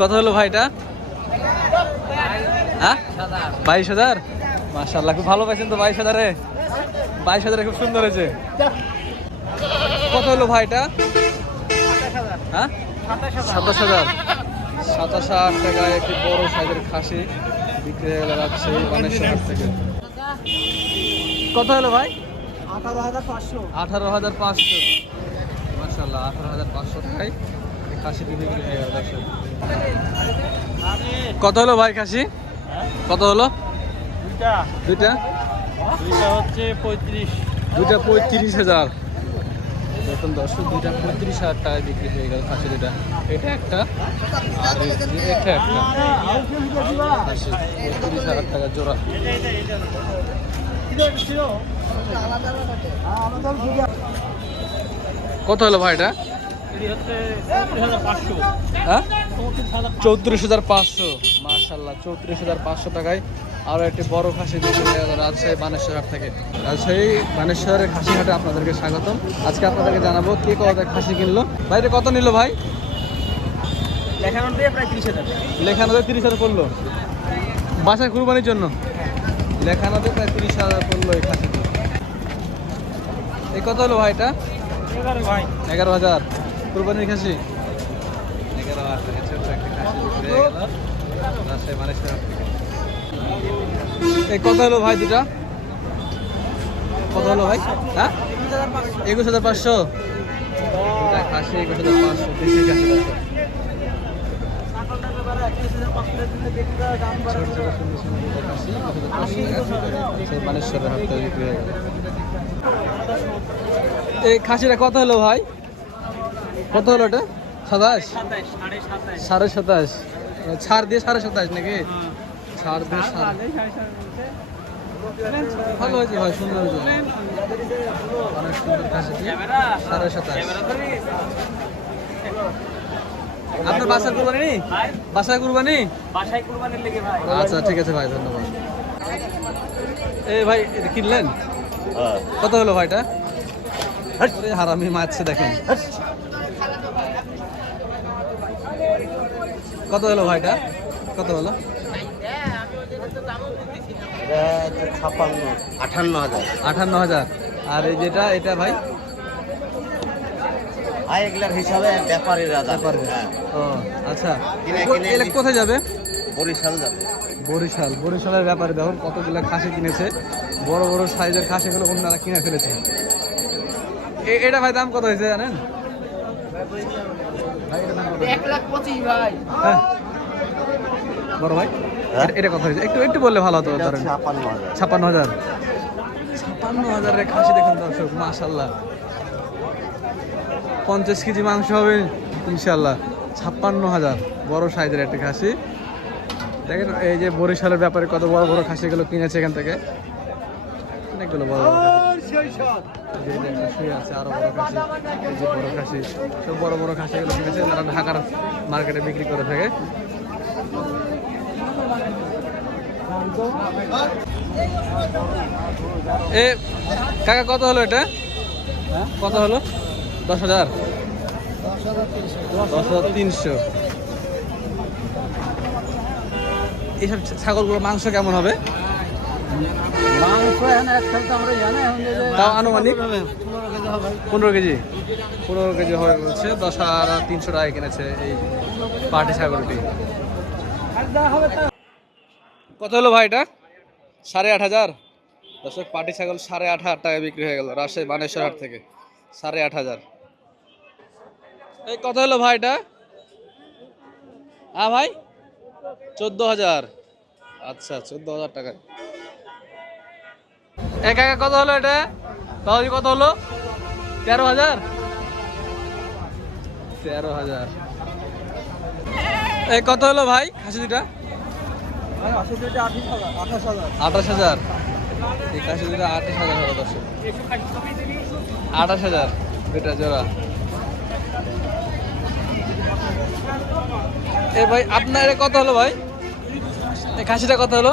কত হলো ভাইটা? হ্যাঁ? বাইশ হাজার? মার্শাল্লাহ খুব ভালো পাইছেন তো বাইশ হাজারে বাইশ হাজারে খুব সুন্দর হয়েছে। কত হলো ভাইটা? হ্যাঁ? সাতাশ হাজার। সাতাশ হাজার টাকায় একটি বড় সাইজের খাসি বিক্রি হয়ে গেল রাজশাহী বানেশ্বর হাট থেকে। কত হলো ভাই? আঠারো হাজার পাঁচশো। আঠারো হাজার পাঁচশো। মার্শাল্লাহ আঠারো হাজার পাঁচশো টাকায় কত হলো ভাই খাসি? কত হলো? দুইটা। দুইটা? দুইটা হচ্ছে পঁয়ত্রিশ। দুইটা পঁয়ত্রিশ হাজার। দেখুন দর্শক দুইটা পঁয়ত্রিশ হাজার টাকায় বিক্রি হয়ে গেল খাসি দুইটা। এটা একটা? আর এটা একটা। খাসি পঁয়ত্রিশ হাজার টাকা জোড়া। কত হলো ভাই এটা? হ্যাঁ? চৌত্রিশ হাজার পাঁচশো। মার্শাল্লাহ চৌত্রিশ হাজার পাঁচশো টাকায় আরও একটি বড় খাসি রাজশাহী বানেশ্বর হাট থেকে। রাজশাহী বানেশ্বরের খাসি হাটে আপনাদেরকে স্বাগতম। আজকে আপনাদেরকে জানাব কে কত খাসি কিনলো। ভাই কত নিল ভাই? প্রায় তিরিশ হাজার। লেখানোতে তিরিশ হাজার পড়ল। বাসায় কুরবানির জন্য? লেখানোতে প্রায় তিরিশ হাজার পড়ল এই খাসিটি। এই কত হলো ভাই এটা? এগারো ভাই। এগারো হাজার। কুরবানির খাসি? কত হলো ভাই দুটা কত হলো ভাই হ্যাঁ? একুশ হাজার পাঁচশো। খাসি একুশ হাজার পাঁচশো এই খাসিটা কত হলো ভাই। কত হলো এটা? সাতাশ? সাড়ে সাতাশ। ছাড় দিয়ে সাড়ে সাতাশ নাকি? ছাড় দিয়ে সাড়ে। ভালো হয়েছে ভাই সুন্দর অনেক সুন্দর সাড়ে সাতাশ। আপনার বাসার কুরবানি? বাসায় কুরবানি? বাসায় কুরবানির লেগে ভাই। আচ্ছা ঠিক আছে ভাই ধন্যবাদ। এই ভাই কিনলেন? কত হলো ভাইটা? আরে হারামি মাছছে দেখেন। কত হলো ভাইটা? কত হলো? ছাপান্ন আটান্ন হাজার। আটান্ন হাজার। আর এই যেটা এটা ভাই? আয় এগুলার হিসাবে ব্যাপারীরা যাবে ব্যাপারী। হ্যাঁ, ও আচ্ছা। কোথায় যাবে? বরিশাল যাবে। বরিশাল। বরিশালের ব্যাপারে দেখুন কতগুলো খাসি কিনেছে। বড় বড় সাইজের খাসিগুলো অন্যরা কিনে ফেলেছে। এ- এটা ভাই দাম কত হয়েছে জানেন? বড় ভাই? হ্যাঁ? এটা- কথা হয়েছে। একটু একটু বললে ভালো হতো ধরেন। ছাপ্পান্ন হাজার। ছাপ্পান্ন হাজারের খাসি দেখুন দর্শক মাশাল্লাহ পঞ্চাশ কেজি মাংস হবে ইনশাল্লাহ ছাপ্পান্ন হাজার বড় সাইজের একটা খাসি। দেখেন এই যে বরিশালের ব্যাপারে কত বড় বড় খাসিগুলো কিনেছে এখান থেকে। অনেকগুলো বড় বড় যে একটা শুয়ে আছে আরও বড় খাসি এই যে বড় খাসি সব বড় বড় খাসিগুলো কিনেছে যারা ঢাকার মার্কেটে বিক্রি করে থাকে এ কাকা কত হলো এটা? কত হলো? দশ হাজার? দশ হাজার তিনশো। এইসব ছাগলগুলো মাংস কেমন হবে? তাও আনুমানিক? পনেরো কেজি হবে। পনেরো কেজি। হয়ে বলছে দশ হাজার তিনশো টাকা কিনেছে এই পাটি ছাগলটি। কত হলো ভাই এটা? সাড়ে আট হাজার? দর্শক পাটি ছাগল সাড়ে আট হাজার টাকায় বিক্রি হয়ে গেল রাজশাহী বানেশ্বর হাট থেকে। সাড়ে আট হাজার। এই কত হলো ভাই এটা? হ্যাঁ ভাই? চোদ্দ হাজার। আচ্ছা চোদ্দ হাজার টাকা এক একা কত হলো এটা? তাহলে কত হলো? তেরো হাজার? তেরো হাজার। এই কত হলো ভাই? খাসি দুটা আঠাশ হাজার এই খাসি দুটা আঠাশ হাজার হলো দর্শক। আঠাশ হাজার। দুটা জোড়া। এ ভাই আপনার এটা কত হলো ভাই? এই খাসিটা কত হলো?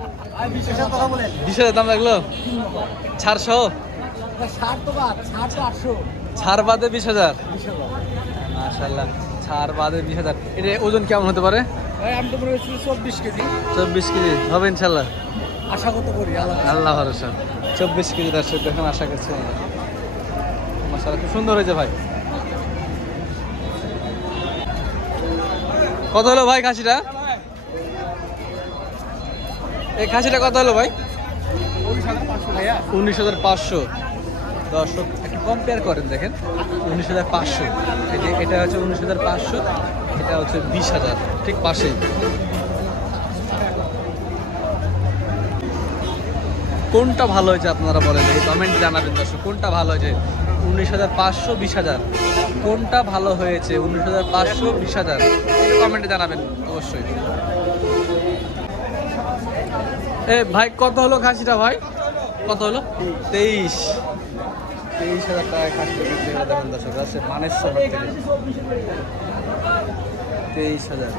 বিশ হাজার দাম লাগল ছাড় বাদে বিশ হাজার? মাশাল্লাহ ছাড় বাদে বিশ হাজার। এটা ওজন কেমন হতে পারে? চব্বিশ কেজি। চব্বিশ কেজি হবে ইনশাল্লাহ আশা কত করি আল্লাহ ভরসা। চব্বিশ কেজি দর্শক দেখুন আশা করছি। মাশাল্লাহ খুব সুন্দর হয়েছে ভাই। কত হলো ভাই খাসিটা? এই খাসিটা কত হলো ভাই? উনিশ হাজার পাঁচশো। দর্শক একটু কম্পেয়ার করেন দেখেন। উনিশ হাজার পাঁচশো। এটা হচ্ছে উনিশ হাজার পাঁচশো এটা হচ্ছে বিশ হাজার ঠিক পাশেই। কোনটা ভালো হয়েছে আপনারা বলেন এই কমেন্ট জানাবেন দর্শক কোনটা ভালো হয়েছে? উনিশ হাজার পাঁচশো বিশ হাজার। কোনটা ভালো হয়েছে? উনিশ হাজার পাঁচশো বিশ হাজার। কমেন্টে জানাবেন অবশ্যই। এ ভাই কত হলো খাসিটা ভাই? কত হলো? তেইশ। তেইশ হাজার টাকা খাসি বিক্রি করে দেখেন দর্শক আছে মানের শহর থেকে। তেইশ হাজার।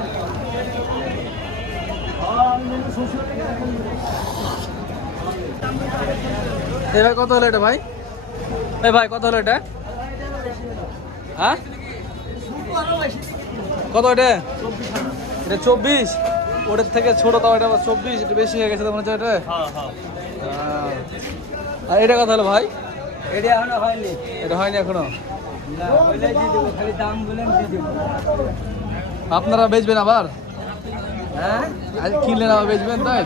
এ ভাই কত হলো এটা ভাই? এ ভাই কত হলো এটা? হ্যাঁ? কত এটা? এটা চব্বিশ। ওটার থেকে ছোট তাও এটা চব্বিশ একটু বেশি হয়ে গেছে তো মনে হচ্ছে এটা? আহ। আর এটা কথা হলো ভাই? এটা এখনও হয়নি। এটা হয়নি এখনও? আপনারা বেচবেন আবার? হ্যাঁ? আর কিনলেন আবার বেচবেন তাই?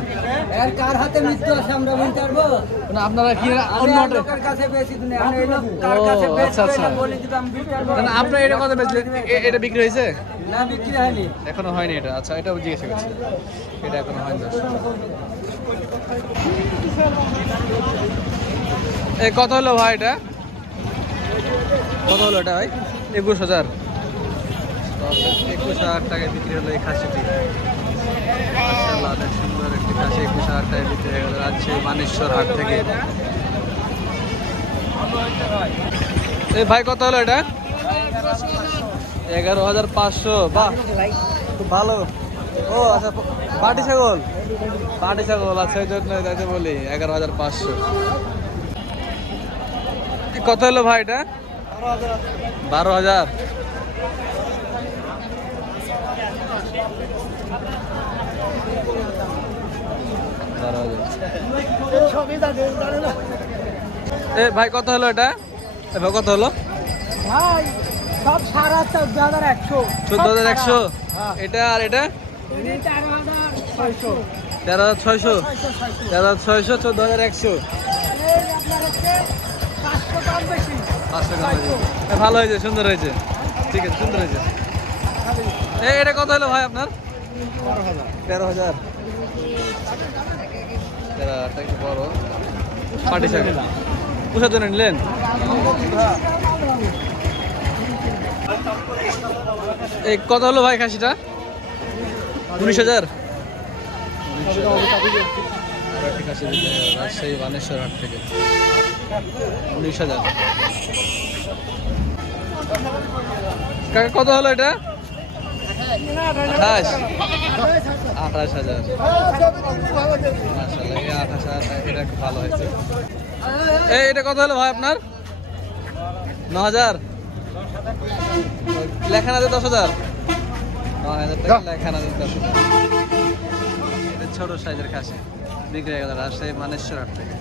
এর কার হাতে মৃত্যু আছে আমরা বলতে পারব? না আপনারা কিনে আমি অন্য লোকের কাছে বেশি দিন আমি এই কার কাছে আচ্ছা, আচ্ছা। এটা বলে দিতে আমি দিতে পারব। না, না, এটা কত বেচলেন এ- এটা বিক্রি হয়েছে? না বিক্রি হয়নি। এখনও হয়নি এটা। আচ্ছা এটা জিজ্ঞাসা করছি। এটা এখনও হয়নি। এ কত হলো ভাই এটা? কত হলো এটা ভাই? একুশ হাজার। একুশ হাজার টাকায় বিক্রি হলো এই খাসিটি। মানেশ্বর থেকে। ভাই, কত হলো এটা? এগারো হাজার পাঁচশো, বাহ, খুব ভালো। ও আচ্ছা পাটি ছাগল? পাটি ছাগল আছে এই জন্য তাই বলি, এগারো হাজার পাঁচশো। কত হলো ভাই এটা? বারো হাজার। বারো হাজার এ ভাই কত হলো এটা? এবার কত হলো? ভাই সব সারা চোদ্দ হাজার একশো। চোদ্দ হাজার একশো? এটা আর এটা? তেরো হাজার ছয়শো। তেরো হাজার ছয়শো? তেরো হাজার ছয়শো। চোদ্দ হাজার একশো? পাঁচশো টাকা ভালো হয়েছে সুন্দর হয়েছে। ঠিক আছে সুন্দর হয়েছে। এটা কত হলো ভাই আপনার? তেরো হাজার। একটু জন্য এই কত হলো ভাই খাসিটা? উনিশ হাজার? রাজশাহী বানেশ্বর হাট থেকে। উনিশ হাজার। কত হলো এটা? আঠাশ। আঠাশ হাজার। মাশাআল্লাহ, এই আঠাশ হাজার এটা ভালো হয়েছে। এই এটা কত হলো ভাই আপনার? ন হাজার? লেখান আছে দশ হাজার? নয় হাজার টাকা লেখান আছে দশ হাজার। ছোট সাইজের খাসি বিক্রি হয়ে গেল রাজশাহী মানেশ্বর হাট থেকে।